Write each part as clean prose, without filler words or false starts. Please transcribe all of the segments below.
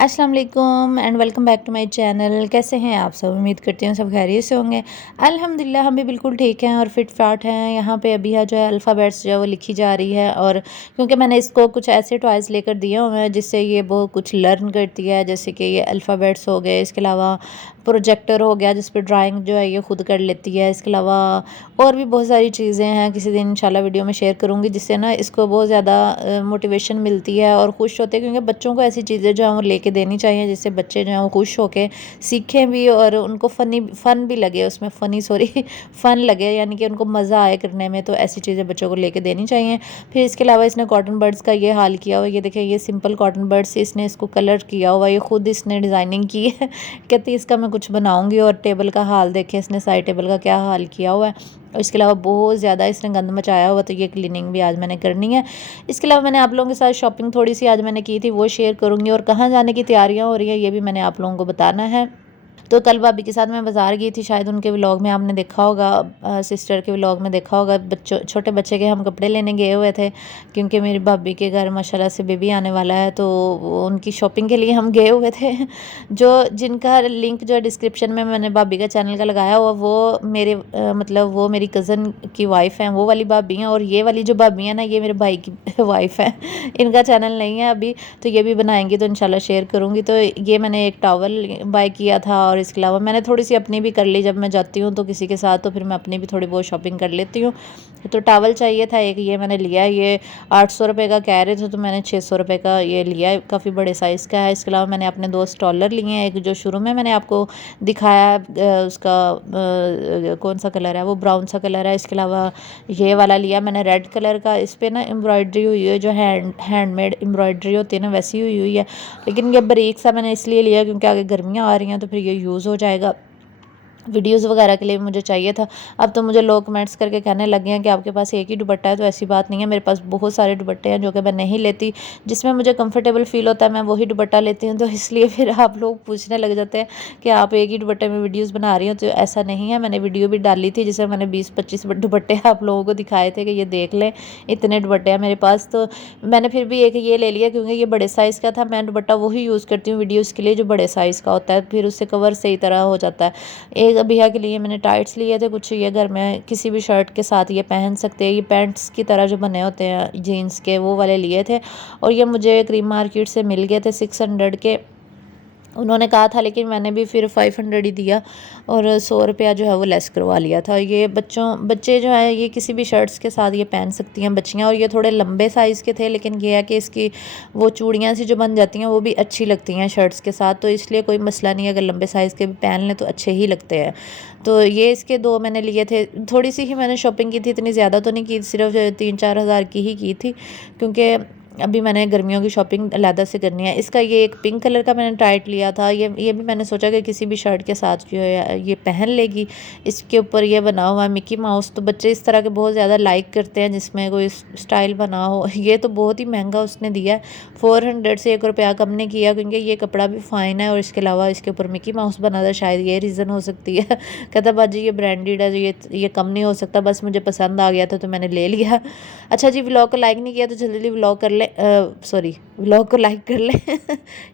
अस्सलाम वालेकुम and welcome back to my channel. कैसे हैं आप सब? उम्मीद करती हूँ सब खैरियत से होंगे। अल्हम्दुलिल्लाह हम भी बिल्कुल ठीक हैं और फिट फाट हैं। यहाँ पे अभी जो है अल्फ़ाबेट्स जो है वो लिखी जा रही है, और क्योंकि मैंने इसको कुछ ऐसे टॉयज़ लेकर दिए हुए हैं जिससे ये वो कुछ लर्न करती है, जैसे कि ये अल्फ़ाबेट्स हो गए, इसके अलावा प्रोजेक्टर हो गया जिस पे ड्राइंग जो है ये खुद कर लेती है। इसके अलावा और भी बहुत सारी चीज़ें हैं, किसी दिन इंशाल्लाह वीडियो में शेयर करूँगी, जिससे ना इसको बहुत ज़्यादा मोटिवेशन मिलती है और खुश होते हैं, क्योंकि बच्चों को ऐसी चीज़ें जो है वो लेके देनी चाहिए जिससे बच्चे जो हैं वो खुश होके सीखें भी और उनको फ़न भी लगे, उसमें फ़न लगे, यानी कि उनको मज़ा आए करने में। तो ऐसी चीज़ें बच्चों को लेके देनी चाहिए। फिर इसके अलावा इसने कॉटन बर्ड्स का ये हाल किया हुआ, ये देखें, ये सिंपल कॉटन बर्ड्स इसने इसको कलर किया हुआ, ये खुद इसने डिज़ाइनिंग की है। कहती है इसका मैं कुछ बनाऊंगी। और टेबल का हाल देखें, इसने साइड टेबल का क्या हाल किया हुआ है। और इसके अलावा बहुत ज़्यादा इसने गंद मचाया हुआ, तो ये क्लीनिंग भी आज मैंने करनी है। इसके अलावा मैंने आप लोगों के साथ शॉपिंग थोड़ी सी आज मैंने की थी, वो शेयर करूँगी, और कहाँ जाने की तैयारियाँ हो रही है ये भी मैंने आप लोगों को बताना है। तो कल भाभी के साथ मैं बाज़ार गई थी, शायद उनके व्लॉग में आपने देखा होगा, सिस्टर के व्लॉग में देखा होगा। बच्चों छोटे बच्चे के हम कपड़े लेने गए हुए थे, क्योंकि मेरी भाभी के घर माशाल्लाह से बेबी आने वाला है, तो उनकी शॉपिंग के लिए हम गए हुए थे। जो जिनका लिंक जो है डिस्क्रिप्शन में मैंने भाभी का चैनल का लगाया हुआ, वो मेरे मतलब वो मेरी कज़न की वाइफ हैं, वो वाली भाभी हैं। और ये वाली जो भाभी हैं ना, ये मेरे भाई की वाइफ है। इनका चैनल नहीं है अभी, तो ये भी बनाएंगी तो इंशाल्लाह शेयर करूँगी। तो ये मैंने एक टॉवल बाय किया था, और इसके अलावा मैंने थोड़ी सी अपनी भी कर ली। जब मैं जाती हूँ तो किसी के साथ, तो फिर मैं अपनी भी थोड़ी बहुत शॉपिंग कर लेती हूँ। तो टॉवल चाहिए था एक, ये मैंने लिया। ये 800 रुपये का कह रहे थे, तो मैंने 600 रुपये का ये लिया है, काफ़ी बड़े साइज़ का है। इसके अलावा मैंने अपने 2 स्टॉलर लिए हैं। एक जो शुरू में मैंने आपको दिखाया उसका कौन सा कलर है, वो ब्राउन सा कलर है। इसके अलावा ये वाला लिया मैंने रेड कलर का। इस पर ना एम्ब्रॉयडरी हुई है, जो हैंडमेड एम्ब्रॉयडरी होती है ना, वैसी हुई है। लेकिन ये बारीक सा मैंने इसलिए लिया क्योंकि आगे गर्मियाँ आ रही हैं, तो फिर ये यूज़ हो जाएगा। वीडियोज़ वगैरह के लिए मुझे चाहिए था। अब तो मुझे लोग कमेंट्स करके कहने लगे हैं कि आपके पास एक ही दुपट्टा है, तो ऐसी बात नहीं है, मेरे पास बहुत सारे दुपट्टे हैं जो कि मैं नहीं लेती। जिसमें मुझे कंफर्टेबल फ़ील होता है मैं वही दुपट्टा लेती हूँ। तो इसलिए फिर आप लोग पूछने लग जाते हैं कि आप एक ही दुपट्टे में वीडियोज़ बना रही हो, तो ऐसा नहीं है। मैंने वीडियो भी डाली थी जिसमें मैंने 20-25 दुपट्टे आप लोगों को दिखाए थे कि ये देख लें, इतने दुपट्टे हैं मेरे पास। तो मैंने फिर भी एक ये ले लिया क्योंकि ये बड़े साइज़ का था। मैं दुपट्टा वही यूज़ करती हूँ वीडियोज़ के लिए जो बड़े साइज़ का होता है, फिर उससे कवर सही तरह हो जाता है। एक भैया के लिए मैंने टाइट्स लिए थे कुछ, ये घर में किसी भी शर्ट के साथ ये पहन सकते हैं। ये पैंट्स की तरह जो बने होते हैं जीन्स के, वो वाले लिए थे, और ये मुझे क्रीम मार्केट से मिल गए थे 600 के, उन्होंने कहा था। लेकिन मैंने भी फिर 500 ही दिया और 100 रुपया जो है वो लेस करवा लिया था। ये बच्चे जो है ये किसी भी शर्ट्स के साथ ये पहन सकती हैं बच्चियाँ। और ये थोड़े लंबे साइज़ के थे, लेकिन ये है कि इसकी वो चूड़ियाँ सी जो बन जाती हैं वो भी अच्छी लगती हैं शर्ट्स के साथ, तो इसलिए कोई मसला नहीं है, अगर लंबे साइज़ के भी पहन लें तो अच्छे ही लगते हैं। तो ये इसके 2 मैंने लिए थे। थोड़ी सी ही मैंने शॉपिंग की थी, इतनी ज़्यादा तो नहीं की, सिर्फ 3-4 हज़ार की ही की थी, क्योंकि अभी मैंने गर्मियों की शॉपिंग अलहदा से करनी है। इसका ये एक पिंक कलर का मैंने टाइट लिया था। ये भी मैंने सोचा कि किसी भी शर्ट के साथ जो है ये पहन लेगी। इसके ऊपर ये बना हुआ है मिकी माउस, तो बच्चे इस तरह के बहुत ज़्यादा लाइक करते हैं जिसमें कोई स्टाइल बना हो। ये तो बहुत ही महंगा उसने दिया है, 400 से 1 रुपया कम ने किया, क्योंकि ये कपड़ा भी फ़ाइन है और इसके अलावा इसके ऊपर मिकी माउस बना था, शायद ये रीज़न हो सकती है। कहता बाजी ये ब्रांडेड है, ये कम नहीं हो सकता, बस मुझे पसंद आ गया था तो मैंने ले लिया। अच्छा जी, व्लॉग को लाइक नहीं किया तो जल्दी जल्दी व्लॉग कर ले, सॉरी व्लॉग को लाइक कर ले।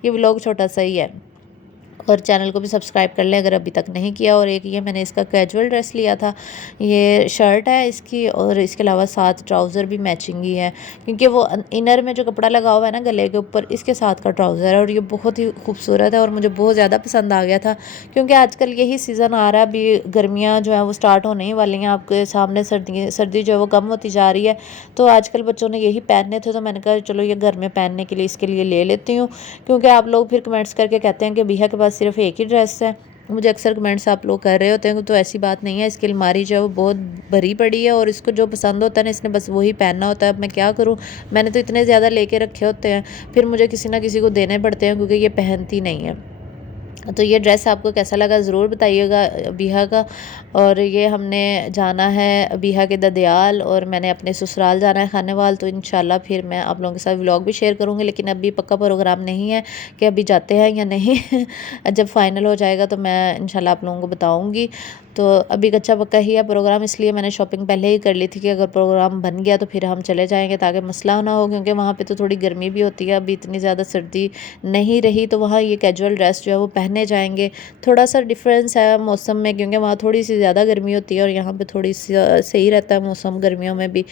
ये व्लॉग छोटा सा ही है, और चैनल को भी सब्सक्राइब कर लें अगर अभी तक नहीं किया। और एक ये मैंने इसका कैजुअल ड्रेस लिया था, ये शर्ट है इसकी, और इसके अलावा साथ ट्राउज़र भी मैचिंग ही है, क्योंकि वो इनर में जो कपड़ा लगा हुआ है ना गले के ऊपर, इसके साथ का ट्राउज़र है, और ये बहुत ही खूबसूरत है और मुझे बहुत ज़्यादा पसंद आ गया था। क्योंकि आजकल यही सीज़न आ रहा है, अभी गर्मियाँ जो है वो स्टार्ट होने ही वाली हैं, आपके सामने सर्दी जो है वो कम होती जा रही है, तो आजकल बच्चों ने यही पहनने थे, तो मैंने कहा चलो ये घर में पहनने के लिए इसके लिए ले लेती हूँ। क्योंकि आप लोग फिर कमेंट्स करके कहते हैं कि भैया के पास सिर्फ एक ही ड्रेस है, मुझे अक्सर कमेंट्स आप लोग कर रहे होते हैं, तो ऐसी बात नहीं है। इसकी अलमारी जो है वो बहुत भरी पड़ी है, और इसको जो पसंद होता है ना इसने बस वही पहनना होता है। अब मैं क्या करूँ, मैंने तो इतने ज़्यादा लेके रखे होते हैं, फिर मुझे किसी ना किसी को देने पड़ते हैं, क्योंकि ये पहनती नहीं है। तो ये ड्रेस आपको कैसा लगा ज़रूर बताइएगा अबीहा का। और ये हमने जाना है अबीहा के ददयाल, और मैंने अपने ससुराल जाना है खानेवाल, तो इंशाल्लाह फिर मैं आप लोगों के साथ व्लॉग भी शेयर करूँगी। लेकिन अभी पक्का प्रोग्राम नहीं है कि अभी जाते हैं या नहीं। जब फाइनल हो जाएगा तो मैं इंशाल्लाह आप लोगों को बताऊँगी। तो अभी कच्चा पक्का ही है प्रोग्राम, इसलिए मैंने शॉपिंग पहले ही कर ली थी कि अगर प्रोग्राम बन गया तो फिर हम चले जाएंगे ताकि मसला ना हो, क्योंकि वहाँ पे तो थोड़ी गर्मी भी होती है। अभी इतनी ज़्यादा सर्दी नहीं रही तो वहाँ ये कैजुअल ड्रेस जो है वो पहने जाएंगे। थोड़ा सा डिफरेंस है मौसम में, क्योंकि वहाँ थोड़ी सी ज़्यादा गर्मी होती है और यहाँ पे थोड़ी सी सही रहता है मौसम गर्मियों में भी।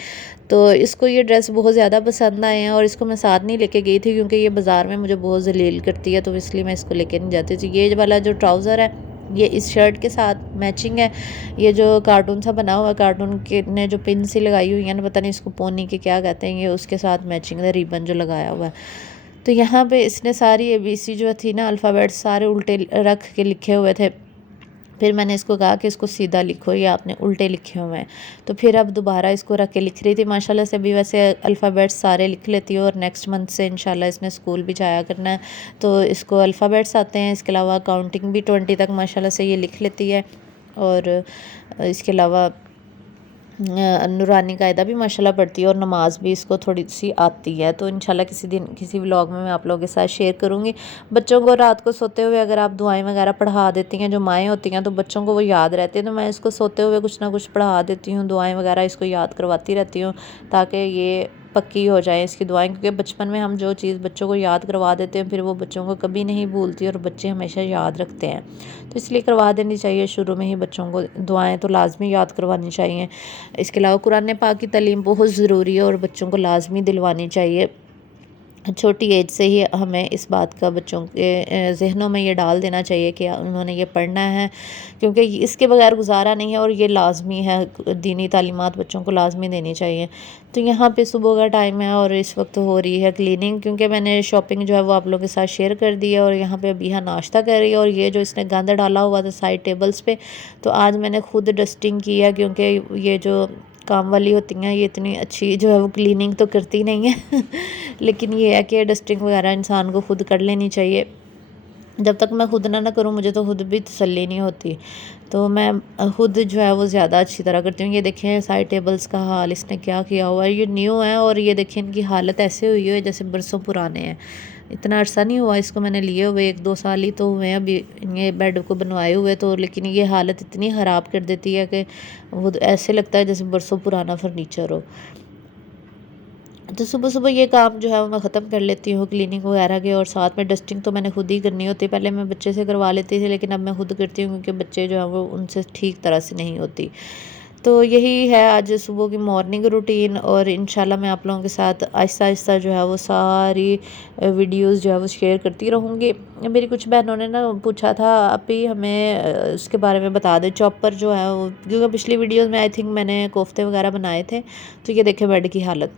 तो इसको ये ड्रेस बहुत ज़्यादा पसंद आए हैं और इसको मैं साथ नहीं लेके गई थी क्योंकि ये बाज़ार में मुझे बहुत जलील करती है, तो इसलिए मैं इसको लेके नहीं जाती थी। ये वाला जो ट्राउज़र है ये इस शर्ट के साथ मैचिंग है। ये जो कार्टून सा बना हुआ है, कार्टून के ने जो पिन सी लगाई हुई है ना, पता नहीं इसको पोनी के क्या कहते हैं, ये उसके साथ मैचिंग है रिबन जो लगाया हुआ है। तो यहाँ पे इसने सारी एबीसी जो थी ना, अल्फ़ाबेट्स सारे उल्टे रख के लिखे हुए थे। फिर मैंने इसको कहा कि इसको सीधा लिखो, ये आपने उल्टे लिखे हुए हैं। तो फिर अब दोबारा इसको रख के लिख रही थी। माशाल्लाह से अभी वैसे अल्फ़ाबेट्स सारे लिख लेती है और नेक्स्ट मंथ से इंशाल्लाह इसने स्कूल भी जाया करना है, तो इसको अल्फ़ाबेट्स आते हैं। इसके अलावा काउंटिंग भी 20 तक माशाल्लाह से ये लिख लेती है। और इसके अलावा नूरानी कायदा भी माशाल्लाह पढ़ती है और नमाज भी इसको थोड़ी सी आती है। तो इंशाल्लाह किसी दिन किसी व्लॉग में मैं आप लोगों के साथ शेयर करूँगी। बच्चों को रात को सोते हुए अगर आप दुआएं वगैरह पढ़ा देती हैं, जो माएँ होती हैं, तो बच्चों को वो याद रहती है। तो मैं इसको सोते हुए कुछ ना कुछ पढ़ा देती हूँ, दुआएं वगैरह इसको याद करवाती रहती हूँ ताकि ये पक्की हो जाए इसकी दुआएं, क्योंकि बचपन में हम जो चीज़ बच्चों को याद करवा देते हैं फिर वो बच्चों को कभी नहीं भूलती और बच्चे हमेशा याद रखते हैं। तो इसलिए करवा देनी चाहिए शुरू में ही बच्चों को दुआएं, तो लाजमी याद करवानी चाहिए। इसके अलावा कुरान पाक की तालीम बहुत ज़रूरी है और बच्चों को लाजमी दिलवानी चाहिए। छोटी एज से ही हमें इस बात का बच्चों के ज़हनों में ये डाल देना चाहिए कि उन्होंने ये पढ़ना है, क्योंकि इसके बगैर गुजारा नहीं है और ये लाजमी है। दीनी तालीमात बच्चों को लाजमी देनी चाहिए। तो यहाँ पे सुबह का टाइम है और इस वक्त हो रही है क्लीनिंग, क्योंकि मैंने शॉपिंग जो है वो आप लोगों के साथ शेयर कर दी है। और यहाँ पे अभी नाश्ता कर रही है और ये जो इसने गंद डाला हुआ था साइड टेबल्स पे, तो आज मैंने खुद डस्टिंग की है, क्योंकि ये जो काम वाली होती हैं ये इतनी अच्छी जो है वो क्लीनिंग तो करती नहीं है लेकिन ये है कि डस्टिंग वगैरह इंसान को खुद कर लेनी चाहिए। जब तक मैं खुद ना करूँ मुझे तो खुद भी तसल्ली नहीं होती, तो मैं खुद जो है वो ज़्यादा अच्छी तरह करती हूँ। ये देखें साइड टेबल्स का हाल इसने क्या किया हुआ है, ये न्यू है और ये देखें इनकी हालत ऐसे हुई है जैसे बरसों पुराने हैं। इतना अरसा नहीं हुआ इसको मैंने लिए हुए, 1-2 साल ही तो हुए हैं अभी ये बेड को बनवाए हुए, तो लेकिन ये हालत इतनी ख़राब कर देती है कि वो ऐसे लगता है जैसे बरसों पुराना फर्नीचर हो। तो सुबह सुबह ये काम जो है वो मैं ख़त्म कर लेती हूँ क्लीनिंग वगैरह के, और साथ में डस्टिंग तो मैंने खुद ही करनी होती है। पहले मैं बच्चे से करवा लेती थी लेकिन अब मैं खुद करती हूँ क्योंकि बच्चे जो हैं वो उनसे ठीक तरह से नहीं होती। तो यही है आज सुबह की मॉर्निंग रूटीन, और इंशाल्लाह मैं आप लोगों के साथ आहिस्ता आहिस्ता जो है वो सारी वीडियोस जो है वो शेयर करती रहूँगी। मेरी कुछ बहनों ने ना पूछा था अभी हमें उसके बारे में बता दें, चॉपर जो है वो, क्योंकि पिछली वीडियोस में आई थिंक मैंने कोफ्ते वगैरह बनाए थे। तो ये देखें बेड की हालत,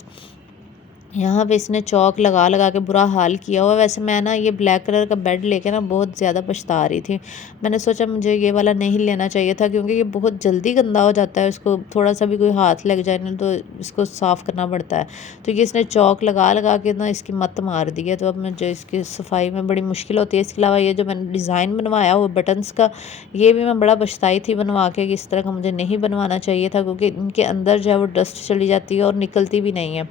यहाँ पे इसने चौक लगा लगा के बुरा हाल किया हुआ। वैसे मैं ना ये ब्लैक कलर का बेड लेके ना बहुत ज़्यादा पछता रही थी। मैंने सोचा मुझे ये वाला नहीं लेना चाहिए था क्योंकि ये बहुत जल्दी गंदा हो जाता है, इसको थोड़ा सा भी कोई हाथ लग जाए ना तो इसको साफ़ करना पड़ता है। तो ये इसने चौक लगा लगा के ना इसकी मत मार दी है, तो अब मुझे इसकी सफाई में बड़ी मुश्किल होती है। इसके अलावा ये जो मैंने डिज़ाइन बनवाया वो बटन्स का, ये भी मैं बड़ा पछताई थी बनवा के कि इस तरह का मुझे नहीं बनवाना चाहिए था, क्योंकि इनके अंदर जो है वो डस्ट चली जाती है और निकलती भी नहीं है,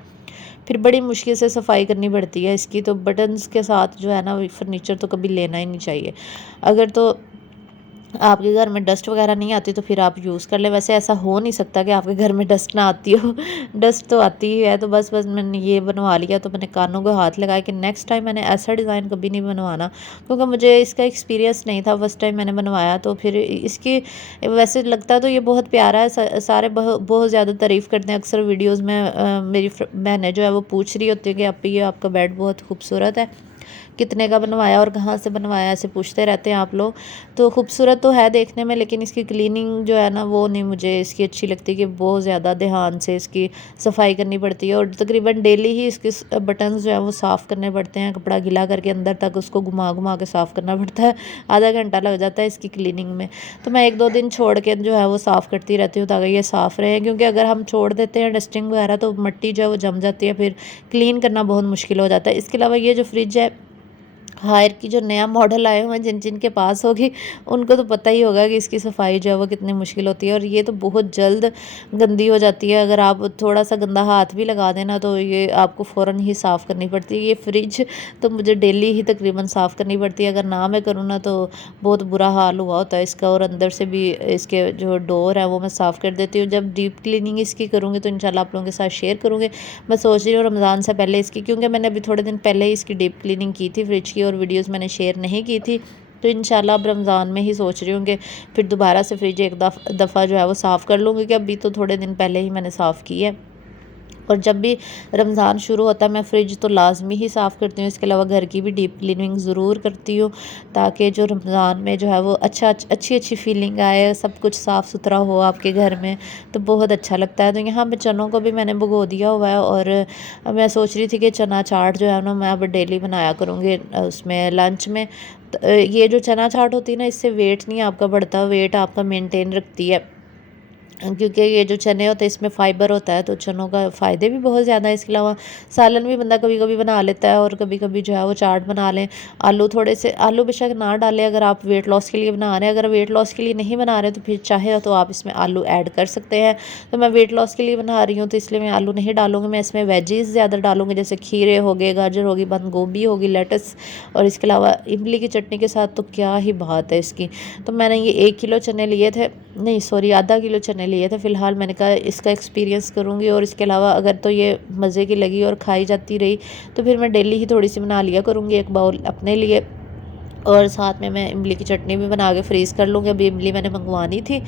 फिर बड़ी मुश्किल से सफाई करनी पड़ती है इसकी। तो बटन्स के साथ जो है ना फर्नीचर तो कभी लेना ही नहीं चाहिए। अगर तो आपके घर में डस्ट वगैरह नहीं आती तो फिर आप यूज़ कर ले। वैसे ऐसा हो नहीं सकता कि आपके घर में डस्ट ना आती हो डस्ट तो आती ही है। तो बस मैंने ये बनवा लिया, तो मैंने कानों को हाथ लगाया कि नेक्स्ट टाइम मैंने ऐसा डिज़ाइन कभी नहीं बनवाना, क्योंकि मुझे इसका एक्सपीरियंस नहीं था। फर्स्ट टाइम मैंने बनवाया तो फिर इसकी वैसे लगता तो ये बहुत प्यारा है, सारे बहुत ज़्यादा तारीफ़ करते हैं। अक्सर वीडियोज़ में मेरी बहनें जो है वो पूछ रही होती है कि आप ये आपका बेड बहुत खूबसूरत है, कितने का बनवाया और कहाँ से बनवाया, ऐसे पूछते रहते हैं आप लोग। तो खूबसूरत तो है देखने में, लेकिन इसकी क्लीनिंग जो है ना वो नहीं मुझे इसकी अच्छी लगती, कि बहुत ज़्यादा ध्यान से इसकी सफाई करनी पड़ती है और तकरीबन डेली ही इसके बटन्स जो है वो साफ़ करने पड़ते हैं। कपड़ा गीला करके अंदर तक उसको घुमा घुमा के साफ़ करना पड़ता है, आधा घंटा लग जाता है इसकी क्लीनिंग में। तो मैं 1-2 दिन छोड़ के जो है वो साफ़ करती रहती हूँ ताकि ये साफ़ रहे, क्योंकि अगर हम छोड़ देते हैं डस्टिंग वगैरह तो मिट्टी जो है वो जम जाती है, फिर क्लीन करना बहुत मुश्किल हो जाता है। इसके अलावा ये जो फ्रिज है हायर की जो नया मॉडल आए हुए हैं जिन जिनके पास होगी उनको तो पता ही होगा कि इसकी सफाई जो है वो कितनी मुश्किल होती है, और ये तो बहुत जल्द गंदी हो जाती है। अगर आप थोड़ा सा गंदा हाथ भी लगा देना तो ये आपको फ़ौरन ही साफ़ करनी पड़ती है। ये फ्रिज तो मुझे डेली ही तकरीबन साफ़ करनी पड़ती है, अगर ना मैं करूँ ना तो बहुत बुरा हाल हुआ होता है इसका। और अंदर से भी इसके जो डोर है वो मैं साफ़ कर देती हूँ। जब डीप क्लीनिंग इसकी करूँगी तो इंशाल्लाह आप लोगों के साथ शेयर करूँगी। मैं सोच रही हूँ रमज़ान से पहले इसकी, क्योंकि मैंने अभी थोड़े दिन पहले ही इसकी डीप क्लीनिंग की थी फ्रिज की, और वीडियोस मैंने शेयर नहीं की थी। तो इंशाल्लाह अब रमज़ान में ही सोच रही हूँ कि फिर दोबारा से फ्रिज एक दफ़ा जो है वो साफ़ कर लूँगी, कि अभी तो थोड़े दिन पहले ही मैंने साफ़ की है। और जब भी रमज़ान शुरू होता है मैं फ़्रिज तो लाज़मी ही साफ़ करती हूँ। इसके अलावा घर की भी डीप क्लीनिंग ज़रूर करती हूँ, ताकि जो रमज़ान में जो है वो अच्छी अच्छी फ़ीलिंग आए, सब कुछ साफ़ सुथरा हो आपके घर में, तो बहुत अच्छा लगता है। तो यहाँ पे चनों को भी मैंने भिगो दिया हुआ है, और मैं सोच रही थी कि चना चाट जो है ना मैं अब डेली बनाया करूँगी उसमें लंच में। ये जो चना चाट होती है ना, इससे वेट नहीं आपका बढ़ता, वेट आपका मेंटेन रखती है, क्योंकि ये जो चने होते हैं इसमें फ़ाइबर होता है, तो चनों का फ़ायदे भी बहुत ज़्यादा है। इसके अलावा सालन भी बंदा कभी कभी बना लेता है, और कभी कभी जो है वो चाट बना लें। आलू थोड़े से, आलू बेशक ना डालें अगर आप वेट लॉस के लिए बना रहे हैं। अगर वेट लॉस के लिए नहीं बना रहे तो फिर चाहे तो आप इसमें आलू ऐड कर सकते हैं। तो मैं वेट लॉस के लिए बना रही हूँ तो इसलिए मैं आलू नहीं डालूँगी। मैं इसमें वेजीज़ ज़्यादा डालूँगी, जैसे खीरे हो गए, गाजर होगी, बंद गोभी होगी, लेटस। और इसके अलावा इमली की चटनी के साथ तो क्या ही बात है इसकी। तो मैंने ये 1 किलो चने लिए थे, नहीं सॉरी आधा किलो चने लिए थे फ़िलहाल। मैंने कहा इसका एक्सपीरियंस करूँगी, और इसके अलावा अगर तो ये मज़े की लगी और खाई जाती रही तो फिर मैं डेली ही थोड़ी सी बना लिया करूँगी, एक बाउल अपने लिए। और साथ में मैं इमली की चटनी भी बना के फ्रीज़ कर लूँगी। अभी इमली मैंने मंगवानी थी,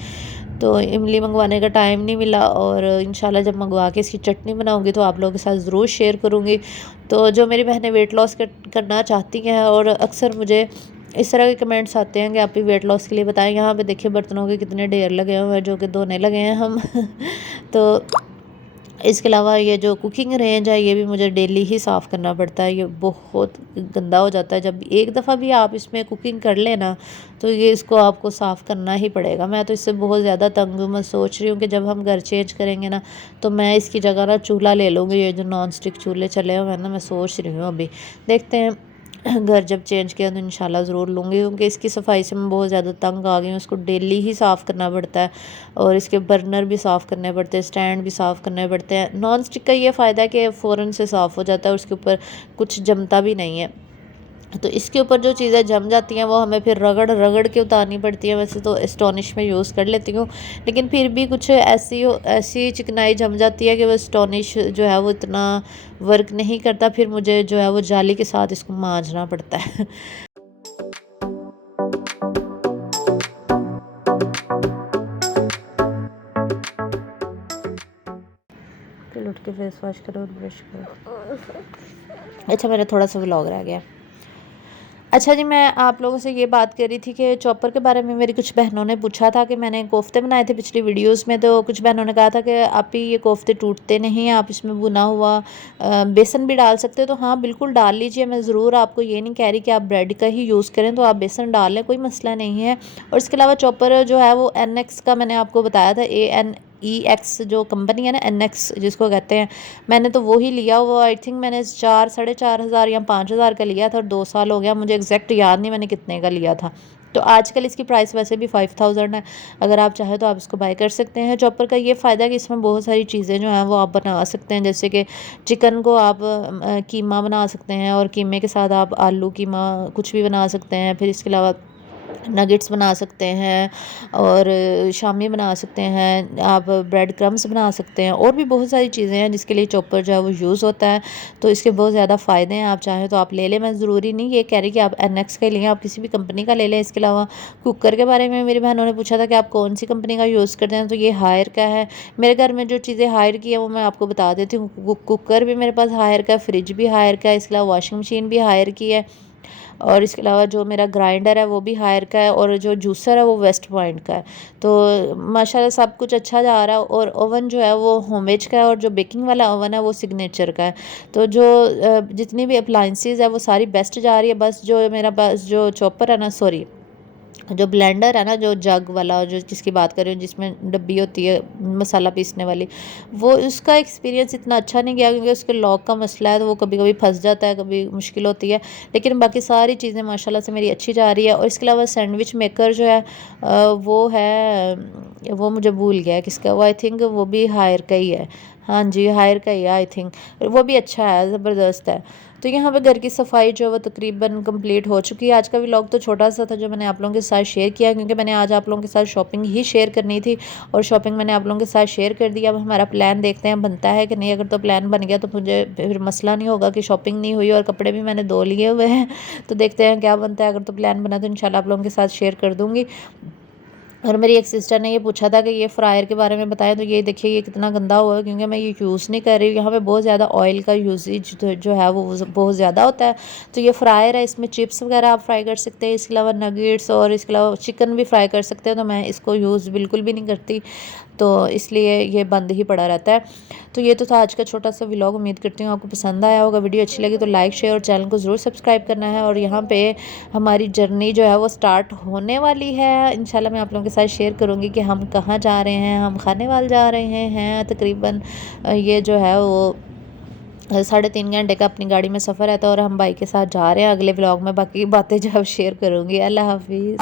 तो इमली मंगवाने का टाइम नहीं मिला, और इंशाल्लाह जब मंगवा के इसकी चटनी बनाऊँगी तो आप लोगों के साथ ज़रूर शेयर करूँगी। तो जो मेरी बहनें वेट लॉस करना चाहती हैं, और अक्सर मुझे इस तरह के कमेंट्स आते हैं कि आप भी वेट लॉस के लिए बताएं। यहाँ पे देखिए बर्तनों के कितने ढेर लगे हुए हैं जो कि धोने लगे हैं हम तो इसके अलावा ये जो कुकिंग रेंज है ये भी मुझे डेली ही साफ़ करना पड़ता है। ये बहुत गंदा हो जाता है, जब एक दफ़ा भी आप इसमें कुकिंग कर लेना तो ये इसको आपको साफ़ करना ही पड़ेगा। मैं तो इससे बहुत ज़्यादा तंग हूँ। मैं सोच रही हूँ कि जब हम घर चेंज करेंगे ना तो मैं इसकी जगह ना चूल्हा ले लूँगी। ये जो नॉन स्टिक चूल्हे चले हुए हैं ना, मैं सोच रही हूँ अभी देखते हैं घर जब चेंज किया तो इंशाल्लाह ज़रूर लूँगी, क्योंकि इसकी सफाई से मैं बहुत ज़्यादा तंग आ गई हूँ। इसको डेली ही साफ़ करना पड़ता है, और इसके बर्नर भी साफ़ करने पड़ते हैं, स्टैंड भी साफ़ करने पड़ते हैं। नॉन स्टिक का ये फ़ायदा है कि फ़ौरन से साफ़ हो जाता है, और उसके ऊपर कुछ जमता भी नहीं है। तो इसके ऊपर जो चीज़ें जम जाती हैं वो हमें फिर रगड़ रगड़ के उतारनी पड़ती है। वैसे तो एस्टोनिश में यूज़ कर लेती हूँ, लेकिन फिर भी कुछ ऐसी चिकनाई जम जाती है कि वो एस्टोनिश जो है वो इतना वर्क नहीं करता। फिर मुझे जो है वो जाली के साथ इसको मांजना पड़ता है फिर उठ के फेस वॉश करो और ब्रश करो। अच्छा, मेरा थोड़ा सा व्लॉग रह गया। अच्छा जी, मैं आप लोगों से ये बात कर रही थी कि चॉपर के बारे में मेरी कुछ बहनों ने पूछा था कि मैंने कोफ्ते बनाए थे पिछली वीडियोस में, तो कुछ बहनों ने कहा था कि आप ही ये कोफ्ते टूटते नहीं हैं, आप इसमें भुना हुआ बेसन भी डाल सकते हो। तो हाँ बिल्कुल डाल लीजिए, मैं ज़रूर आपको ये नहीं कह रही कि आप ब्रेड का ही यूज़ करें, तो आप बेसन डाल लें, कोई मसला नहीं है। और इसके अलावा चॉपर जो है वो NX का मैंने आपको बताया था, ANEX जो कंपनी है ना, NX जिसको कहते हैं, मैंने तो वो ही लिया। वो आई थिंक मैंने 4-4.5 हज़ार या 5 हज़ार का लिया था, और 2 साल हो गया, मुझे एग्जैक्ट याद नहीं मैंने कितने का लिया था। तो आजकल इसकी प्राइस वैसे भी 5000 है। अगर आप चाहें तो आप इसको बाय कर सकते हैं। चॉपर का ये फ़ायदा है कि इसमें बहुत सारी चीज़ें जो हैं वो आप बना सकते हैं, जैसे कि चिकन को आप कीमा बना सकते हैं, और कीमे के साथ आप आलू कीमा कुछ भी बना सकते हैं। फिर इसके अलावा नगेट्स बना सकते हैं, और शामी बना सकते हैं, आप ब्रेड क्रम्स बना सकते हैं, और भी बहुत सारी चीज़ें हैं जिसके लिए चॉपर जो है वो यूज़ होता है। तो इसके बहुत ज़्यादा फ़ायदे हैं, आप चाहें तो आप ले लें। मैं ज़रूरी नहीं ये कह रही कि आप NX का लें, आप किसी भी कंपनी का ले लें। इसके अलावा कुकर के बारे में मेरी बहनों ने पूछा था कि आप कौन सी कंपनी का यूज़ करते हैं, तो ये हायर का है। मेरे घर में जो चीज़ें हायर की है वो मैं आपको बता देती हूँ। कुकर भी मेरे पास हायर का है, फ्रिज भी हायर का है, इसके अलावा वॉशिंग मशीन भी हायर की है, और इसके अलावा जो मेरा ग्राइंडर है वो भी हायर का है, और जो जूसर है वो वेस्ट पॉइंट का है। तो माशाल्लाह सब कुछ अच्छा जा रहा है। और ओवन जो है वो होममेड का है, और जो बेकिंग वाला ओवन है वो सिग्नेचर का है। तो जो जितनी भी अप्लाइंसेस है वो सारी बेस्ट जा रही है। बस जो मेरा पास जो चॉपर है ना, सॉरी जो ब्लेंडर है ना, जो जग वाला, जो जिसकी बात कर रही हूँ, जिसमें डब्बी होती है मसाला पीसने वाली, वो उसका एक्सपीरियंस इतना अच्छा नहीं गया क्योंकि उसके लॉक का मसला है, तो वो कभी कभी फंस जाता है, कभी मुश्किल होती है। लेकिन बाकी सारी चीज़ें माशाल्लाह से मेरी अच्छी जा रही है। और इसके अलावा सैंडविच मेकर जो है वो है, वो मुझे भूल गया है किसका, वो आई थिंक वो भी हायर का ही है। हाँ जी, हायर का ही है आई थिंक। वो भी अच्छा है, ज़बरदस्त है। तो यहाँ पे घर की सफाई जो है वो तकरीबन कंप्लीट हो चुकी है। आज का व्लॉग तो छोटा सा था जो मैंने आप लोगों के साथ शेयर किया, क्योंकि मैंने आज आप लोगों के साथ शॉपिंग ही शेयर करनी थी, और शॉपिंग मैंने आप लोगों के साथ शेयर कर दिया। अब हमारा प्लान देखते हैं बनता है कि नहीं। अगर तो प्लान बन गया तो मुझे फिर मसला नहीं होगा कि शॉपिंग नहीं हुई, और कपड़े भी मैंने धो लिए हुए हैं। तो देखते हैं क्या बनता है। अगर तो प्लान बना तो इंशाल्लाह आप लोगों के साथ शेयर कर दूँगी। और मेरी एक सिस्टर ने ये पूछा था कि ये फ्रायर के बारे में बताएं, तो ये देखिए ये कितना गंदा हुआ है, क्योंकि मैं ये यूज़ नहीं कर रही हूँ। यहाँ पे बहुत ज़्यादा ऑयल का यूजेज जो है वो बहुत ज़्यादा होता है। तो ये फ्रायर है, इसमें चिप्स वगैरह आप फ्राई कर सकते हैं, इसके अलावा नगेट्स और इसके अलावा चिकन भी फ्राई कर सकते हैं। तो मैं इसको यूज़ बिल्कुल भी नहीं करती, तो इसलिए ये बंद ही पड़ा रहता है। तो ये तो था आज का छोटा सा व्लॉग। उम्मीद करती हूँ आपको पसंद आया होगा। वीडियो अच्छी लगी तो लाइक शेयर और चैनल को ज़रूर सब्सक्राइब करना है। और यहाँ पे हमारी जर्नी जो है वो स्टार्ट होने वाली है। इंशाल्लाह मैं आप लोगों के साथ शेयर करूँगी कि हम कहाँ जा रहे हैं। हम खानेवाल जा रहे हैं तकरीबन। ये जो है वो 3.5 घंटे का अपनी गाड़ी में सफ़र है, तो और हम बाइक के साथ जा रहे हैं। अगले व्लॉग में बाकी बातें जो है शेयर करूँगी। अल्लाह हाफिज़।